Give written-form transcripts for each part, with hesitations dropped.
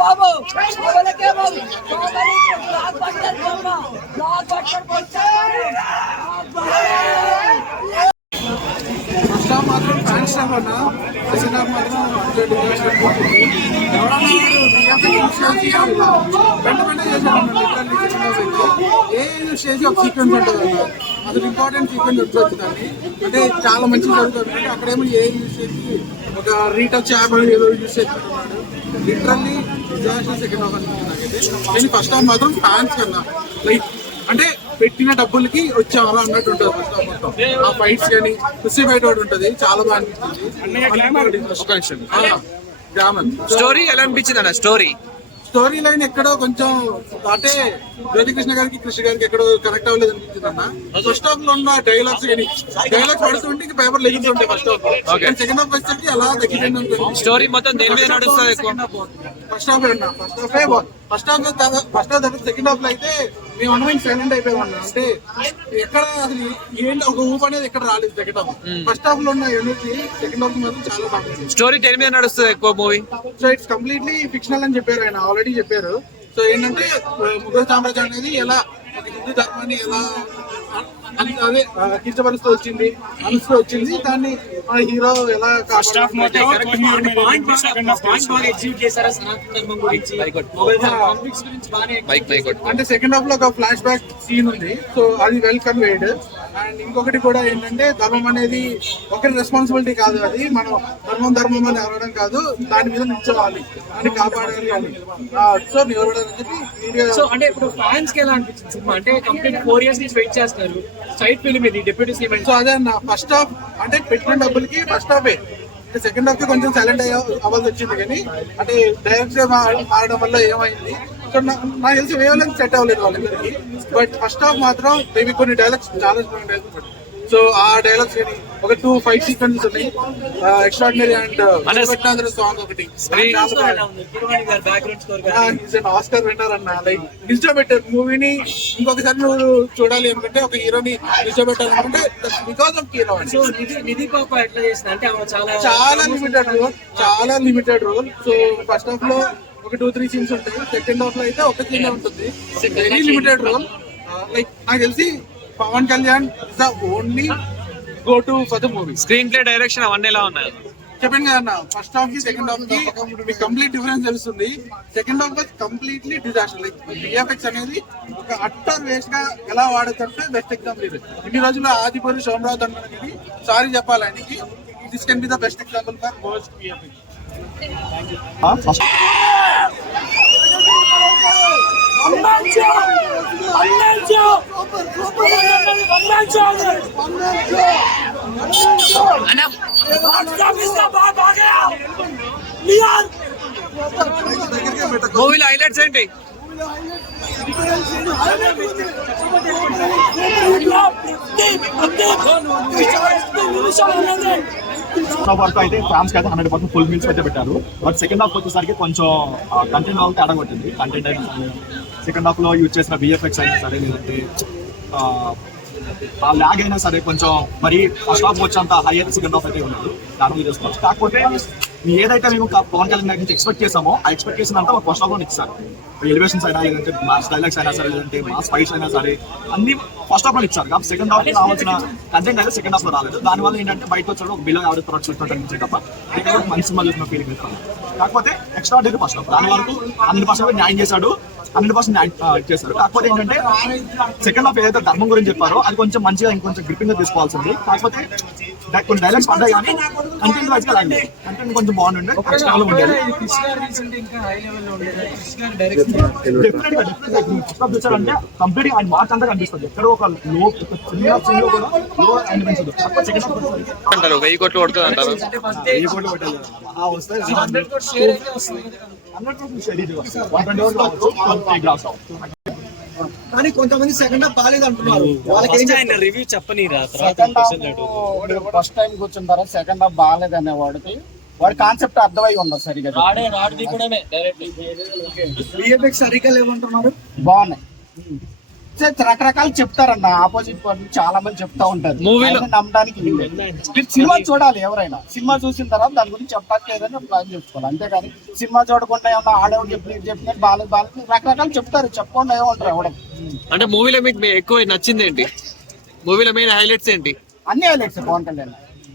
బాబు మాత్రం ఫ్యాన్స్ అన్నా అసలు మాత్రం ఏ స్టేజ్ ఒక సీక్వెన్స్ ఉంటుంది అన్న, అసలు ఇంపార్టెంట్ సీక్వెన్స్ వచ్చేదాన్ని అంటే చాలా మంచిగా జరుగుతుంది. అంటే అక్కడేమో ఏ యూజ్ చేసి ఒక రీటచ్ యాప్ ఏదో యూజ్ చేస్తున్నాడు. లిటరల్లీ సెకండ్ హాఫ్ అనిపించింది. నేను ఫస్ట్ హాఫ్ మాత్రం ఫ్యాన్స్ కన్నా లైక్ అంటే పెట్టిన డబ్బులకి వచ్చామలా అన్నట్టు ఉంటుంది. ఫస్ట్ హాఫ్ మొత్తం ఆ ఫైట్స్ కానీ కుస్తీ ఫైట్ ఒకటి ఉంటుంది, చాలా బాగా అనిపించింది. గ్రామం స్టోరీ ఎలా అనిపించింది అన్న? స్టోరీ లైన్ ఎక్కడో కొంచెం అంటే జ్యోతికృష్ణ గారికి కృష్ణ గారికి ఎక్కడో కనెక్ట్ అవ్వలేదు అనిపించింది అన్న. ఫస్ట్ హాఫ్ లో ఉన్న డైలాగ్స్ కానీ డైలాగ్స్ పడుతుంటే పేపర్ లెగుతుంటాయి ఫస్ట్ హాఫ్. సెకండ్ హాఫ్ వచ్చేసరికి అలా తగ్గిపోయింది అనుకోండి. స్టోరీ మొత్తం దేని మీద నడుస్తుంది? ఫస్ట్ హాఫ్ అన్న ఫస్ట్ హాఫ్ సెకండ్ హాఫ్ లో అయితే మేము అన్నమైన సైలెంట్ అయిపోయామన్నా. అంటే ఎక్కడ అసలు ఏంటి ఒక ఊపు అనేది ఎక్కడ రాలేదు సెకండ్ హాఫ్. ఫస్ట్ హాఫ్ లో ఉన్న ఎనర్జీ సెకండ్ హాఫ్ మాత్రం చాలా బాగుంది. స్టోరీ దేని మీద నడుస్తుంది ఎక్కువ movie? So it's completely fictional అని చెప్పారు ఆయన, ఆల్రెడీ చెప్పారు. సో ఏంటంటే ముఘల్ సామ్రాజ్యం అనేది ఎలా హిందూ ధర్మాన్ని ఎలా అదే కించపరుస్తూ వచ్చింది, అనుస్తూ వచ్చింది, దాన్ని మన హీరో ఎలా అంటే సెకండ్ హాఫ్ లో ఒక ఫ్లాష్ బ్యాక్ సీన్ ఉంది. సో అది వెల్ కన్వేడ్. అండ్ ఇంకొకటి కూడా ఏంటంటే ధర్మం అనేది ఒకరి రెస్పాన్సిబిలిటీ కాదు, అది మనం ధర్మం అని అరవడం కాదు, దాని మీద నిల్చోవాలి, దాన్ని కాపాడాలి అని. సో నిలబడాలని చెప్పి. సో అంటే ఇప్పుడు ఫ్యాన్స్ కి ఎలా అనిపించింది సినిమా? అంటే కంప్లీట్ 4 years నుంచి వెయిట్ చేస్తున్నారు. సైడ్ ఫిల్మ్ ఇది, డిప్యూటీ సీఎం. సో అదే అన్న ఫస్ట్ హాఫ్ అంటే పెట్టిన డబ్బులకి ఫస్ట్ హాఫే. సెకండ్ హాఫ్ కి కొంచెం సైలెంట్ అవ్వాల్సి వచ్చింది, కానీ అంటే డైరెక్ట్ గా మారడం వల్ల ఏమైంది సో నాకు తెలిసి వేవ్ సెట్ అవ్వలేదు వాళ్ళందరికి. బట్ ఫస్ట్ హాఫ్ మాత్రం మేబీ కొన్ని డైలాగ్స్ చాలా స్ట్రాంగ్ డైలాగ్స్. సో ఆ డైలాగ్స్ కానీ ఒక 2 ఫైట్ సీక్వెన్సెస్ ఉన్నాయి, ఎక్స్ట్రాడినరీ. అండ్ సాంగ్ ఒకటి ఆస్కర్ విన్నర్ అన్న. లైక్ నిల్చోబెట్టారు మూవీని. ఇంకొకసారి నువ్వు చూడాలి అనుకుంటే, ఒక హీరోని నిల్చోబెట్టాలనుకుంటే బికాస్ ఆఫ్ హీరో. నిధి పాప ఎట్లా చేసింది అంటే చాలా limited role. So first half లో ఒక 2-3 సీన్స్ ఉంటాయి, సెకండ్ హాఫ్ లో అయితే ఒక సీన్ ఉంటుంది. Very limited role. లైక్ నాకు తెలిసి Pawan Kalyan is the only go to for the movie. Screenplay, direction అవన్నీ ఎలా ఉన్నాయి? చెప్పండి కదా అన్న, ఫస్ట్ హాఫ్ కి సెకండ్ హాఫ్ కి మీకు కంప్లీట్ డిఫరెన్స్ తెలుస్తుంది. Second half was completely disaster. Like VFX అనేది ఒక అట్టర్ వేస్ట్ గా ఎలా వాడతారంటే బెస్ట్ ఎగ్జాంపుల్ ఇది. ఇన్ని రోజుల్లో ఆదిపురి సోమరావు ధర్మకి సారీ చెప్పాలి ఆయనకి. This can be the best example for worst VFX. మూవీలో హైలైట్స్ ఏంటి? వరకు అయితే ఫ్యాన్స్ కి అయితే 100% ఫుల్ మీల్స్ అయితే పెట్టారు. బట్ సెకండ్ హాఫ్ వచ్చేసరికి కొంచెం కంటెంట్ అయితే అడగొట్టింది. కంటెంట్ అయితే సెకండ్ హాఫ్ లో యూజ్ చేసిన విఎఫ్ఎక్స్ అయినా సరే, లేదంటే ఆ ల్యాగ్ అయినా సరే కొంచెం మరి ఫస్ట్ హాఫ్ వచ్చేంత హై అయితే సెకండ్ హాఫ్ అయితే ఉన్నది. దాని చేసుకోవచ్చు. కాకపోతే ఏదైతే మేము పవన్ కళ్యాణ్ గారి నుంచి ఎక్స్పెక్ట్ చేసామో ఆ ఎక్స్పెక్టేషన్ అంతా ఫస్ట్ హాఫ్ లో ఇచ్చారు. ఎలివేషన్స్ అయినా, లేదంటే మాస్ డైలాగ్స్ అయినా సరే, లేదంటే మాస్ ఫైట్స్ అయినా సరే, అన్ని ఫస్ట్ హాఫ్ లో ఇచ్చారు. కాబట్టి సెకండ్ హాఫ్ లో రావాల్సిన కంటెంట్ అయితే సెకండ్ హాఫ్ లో రాలేదు. దానివల్ల ఏంటంటే బయట వచ్చాడు ఒక బిలో యావరేజ్ ప్రొడక్ట్స్ వచ్చినట్టు తప్ప మంచి సినిమా చూసిన ఫీలింగ్ ఇస్తాను. కాకపోతే ఎక్స్ట్రా డేట్ ఫస్ట్ హాఫ్ దాని వరకు 100% న్యాయం చేశాడు, 100% న్యాయం చేశారు. కాకపోతే ఏంటంటే సెకండ్ హాఫ్ ఏదైతే ధర్మం గురించి చెప్పారో అది కొంచెం మంచిగా ఇంకొంచెం గ్రిప్పింగ్ గా తీసుకోవాల్సింది. కాకపోతే కొన్ని డైలాగ్స్ పడ్డాయి, కానీ కంటెంట్ వైజ్ గా లాంటి కంటెంట్ కొంచెం బాగుండే చూసారంటే కంప్లీట్ ఆయన మార్చ్ అంతా కనిపిస్తుంది. ఎక్కడ ఒక లో చిన్న కూడా లో అనిపించదు. 1000 కోట్లు కొడుతుంది అంటారు. 1000 కోట్లు కొట్టాలి వస్తాయి. 100 కానీ కొంతమంది సెకండ్ హాఫ్ బాగాలేదు అంటున్నారు. రివ్యూ చెప్పనిరా. ఫస్ట్ టైం కూర్చున్న తర్వాత సెకండ్ హాఫ్ బాగాలేదు అనే వాడి కాన్సెప్ట్ అర్థమై ఉండదు సరిగా. విఎఫ్ఎక్స్ సరిగ్గా లేవంటున్నారు. బాగున్నాయి. రకరకాలు చెప్తారన్న, ఆపోజిట్ పార్టీ చాలా మంది చెప్తా ఉంటారు. మూవీలో ఆయన నమ్మడానికి వీల్లేదు. మీరు సినిమా చూడాలి, ఎవరైనా సినిమా చూసిన తర్వాత దాని గురించి చెప్పట్లేదని ప్లాన్ చేసుకోవాలి. అంతేగాని సినిమా చూడకుండా ఏమన్నా ఆడేవాడు చెప్పినట్టు బాలేదు రకరకాలు చెప్తారు, చెప్పకుండా ఏమంటారు ఎవడం. అంటే మూవీలో మీకు ఎక్కువ నచ్చింది ఏంటి? మూవీలో మెయిన్ హైలైట్స్ ఏంటి? అన్ని హైలైట్స్ పవన్ కళ్యాణ్,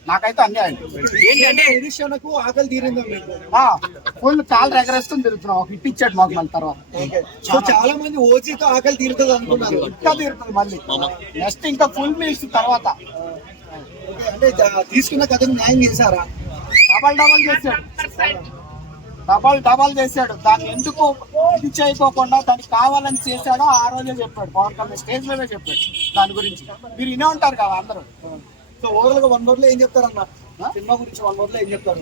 నాకైతే అన్ని హైలైట్స్. ఏంటంటే నిరీక్షణకు ఆకలి తీరిందా మీకు? ఫుల్ కాలు ఎగరేసుకుని తిరుగుతున్నాం. ఒక హిట్ ఇచ్చాడు మాకు మళ్ళీ తర్వాత. సో చాలా మంది ఓజీతో ఆకలి తీరుతుంది అనుకున్నారు, ఇంకా తీరుతుంది మళ్ళీ. నెక్స్ట్ ఇంకా ఫుల్ మీల్స్ తర్వాత. అంటే తీసుకున్న కథను న్యాయం చేశారా? డబల్ చేశాడు. దాన్ని ఎందుకు ఇది చేయకోకుండా దానికి కావాలని చేశాడో ఆ రోజే చెప్పాడు పవన్ కళ్యాణ్, స్టేజ్ మీదే చెప్పాడు దాని గురించి. మీరు వినే ఉంటారు కదా అందరూ. సో ఓవరాల్ గా 1 word లో ఏం చెప్తారన్న సినిమా గురించి? 1 word లో ఏం చెప్తారు?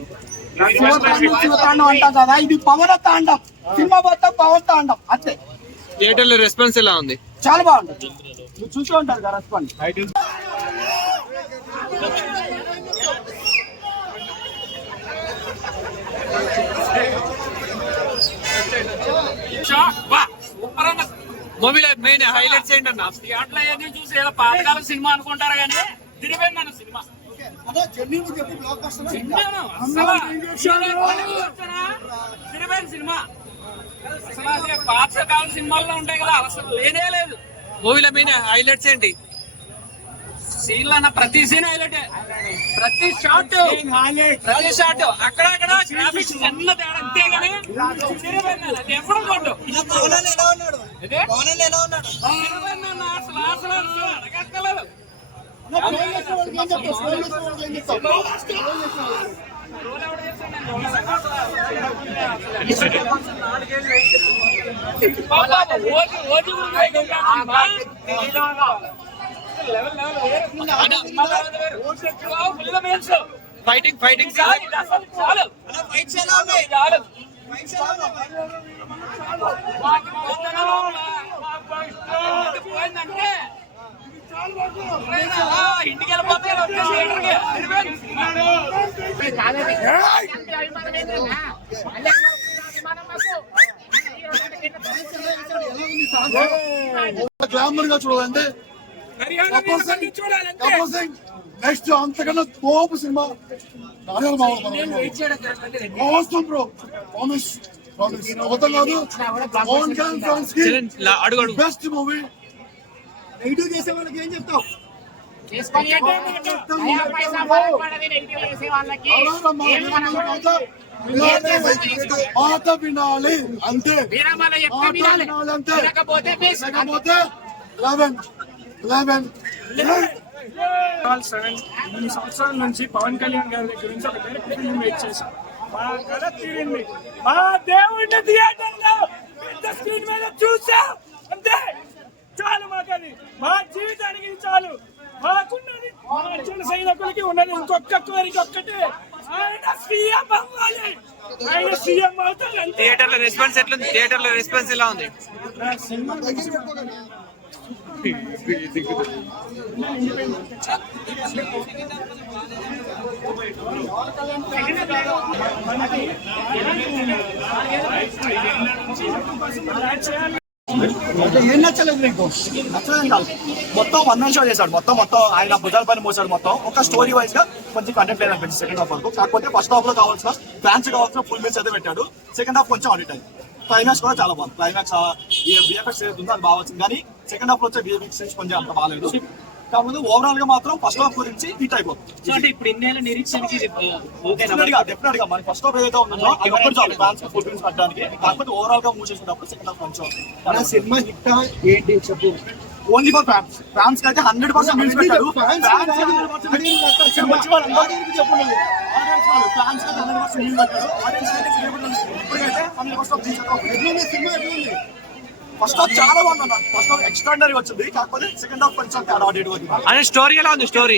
శివతాండం అంటాం కదా, ఇది పవన తాండం. సినిమా మొత్తం పవన్ తాండం అంతే. థియేటర్ లో రెస్పాన్స్ ఎలా ఉంది? చాలా బాగుంటుంది, మీరు చూసే ఉంటారు కదా రెస్పాన్స్. మూవీలో మెయిన్ హైలైట్స్ ఏంటన్నా? అట్లా ఏది చూసి ఏదో పాతకాలం సినిమా అనుకుంటారు కానీ తిరిగిపోయింది సినిమా. తిరిగిపోయింది సినిమా. అసలు అదే పాతకాలం సినిమాల్లో ఉంటాయి కదా, అసలు లేనే లేదు. మూవీలో మెయిన్ హైలైట్స్ ఏంటి? సీన్లు అన్న ప్రతి సీన్ హైలైట్, ప్రతి షాట్ అక్కడక్కడ గ్రాఫిక్స్ చిన్న తేడా అంతేగాని తిరిగిపోయింది. అది ఎప్పుడు కొట్టు అసలు అసలు అడగక్కలేదు. ఫైటింగ్ చాలు పోయిందంటే ఇంటికి వెళ్ళిపోతే గ్లామర్ గా చూడాలంటే నెక్స్ట్ అంతకన్నా తోపు సినిమా బ్రో. ప్రామిస్ అబద్ధం కాదు. పవన్ కళ్యాణ్ ఫ్యాన్స్ కి బెస్ట్ మూవీ. నెగిటివ్ చేసే వాళ్ళకి ఏం చెప్తావు? మాట వినాలి అంతే, వినాలి అంతే. లేకపోతే 7 సంవత్సరాల నుంచి పవన్ కళ్యాణ్ గారి దగ్గర నుంచి ఒక డైరెక్ట్ ఫిల్మ్ వెయిట్ చేశాం. మా కళ తీరింది. మా దేవుడిని థియేటర్ లో పెద్ద స్క్రీన్ మీద చూసాం అంతే. చాలు మాకు, అది మా జీవితానికి చాలు. మాకున్నది మా జన సైనికులకి ఉన్నది ఇంకొక కోరిక ఒక్కటే, ఆయన సీఎం అవ్వాలి. ఆయన సీఎం అవుతారు అంతే. థియేటర్ లో రెస్పాన్స్ ఎట్లుంది? థియేటర్ లో రెస్పాన్స్ ఎలా ఉంది? సినిమా ఏం నచ్చలేదు నీకు? నచ్చలేదు కాదు, మొత్తం 1 man షో చేశాడు. మొత్తం ఆయన భుజాల పైన మోసాడు. మొత్తం ఒక స్టోరీ వైజ్ గా కొంచెం కంటెంట్ లేదు అనిపించింది సెకండ్ హాఫ్ వరకు. కాకపోతే ఫస్ట్ హాఫ్ లో కావాల్సిన ఫ్యాన్స్ కావాల్సిన ఫుల్ మీల్స్ అయితే పెట్టాడు. సెకండ్ హాఫ్ కొంచెం ఆడిట్ అయింది. క్లైమాక్స్ కూడా చాలా బాగుంది. క్లైమాక్స్ బిఎఫ్ఎక్స్ ఏదైతుందో అది బాగా వచ్చింది, కానీ సెకండ్ హాఫ్ లో వచ్చే బిఎఫ్ఎక్స్ కొంచెం అంత బాగాలేదు. కాకపోతే ఓవరాల్ గా మాత్రం ఫస్ట్ హాఫ్ గురించి హిట్ అయిపోతుంది. అంటే ఇప్పుడు ఇన్నేళ్ళ నిరీక్షణకి డెఫినెట్ గా మన ఫస్ట్ హాఫ్ ఏదైతే ఉందో అది ఒక్కటి చాలు ఫ్యాన్స్ ఫుల్ మీల్స్ పెట్టడానికి. కాకపోతే ఓవరాల్ గా మూవ్ చేసేటప్పుడు సెకండ్ హాఫ్ కొంచెం మన సినిమా హిట్ ఏంటి చెప్పు? Only for fans. ఫ్యాన్స్ అయితే 100% మీల్స్ పెట్టారు. ఫస్ట్ హాఫ్ చాలా బాగుంది. ఫస్ట్ హాఫ్ ఎక్స్ట్రాడినరీ వచ్చింది. కాకపోతే సెకండ్ హాఫ్ కొంచెం తేడా. అదే స్టోరీ ఎలా ఉంది? స్టోరీ